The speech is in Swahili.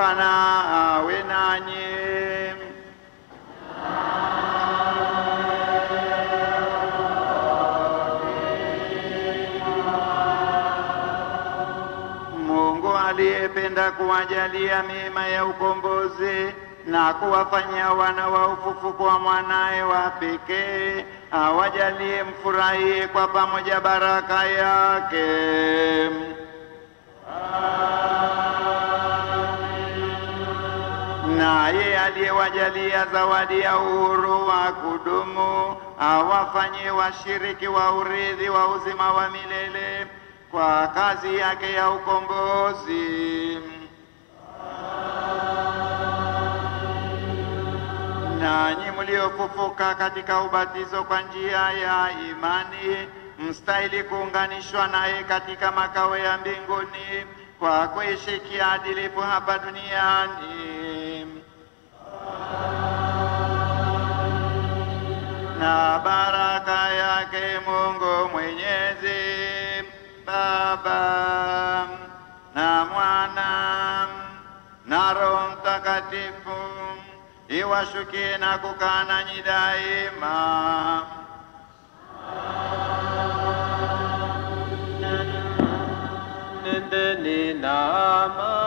Bwana awe nanyi. Mungu aliyependa kuwajalia mema ya ukombozi na kuwafanyia wana wa ufufuko wa mwanae wa pekee, awajalie mfurahie kwa pamoja baraka yake. Naye aliyewajalia zawadi ya uhuru wa kudumu, awafanyie washiriki wa urithi wa uzima wa milele kwa kazi yake ya ukombozi. Nanyi mliofufuka katika ubatizo kwa njia ya imani, mstahili kuunganishwa naye katika makao ya mbinguni kwa kuishi kiadilifu hapa duniani. Na baraka yake Mungu Mwenyezi, Baba na Mwana na Roho Mtakatifu iwashukie na kukaa nanyi daima. Nendeni na amani.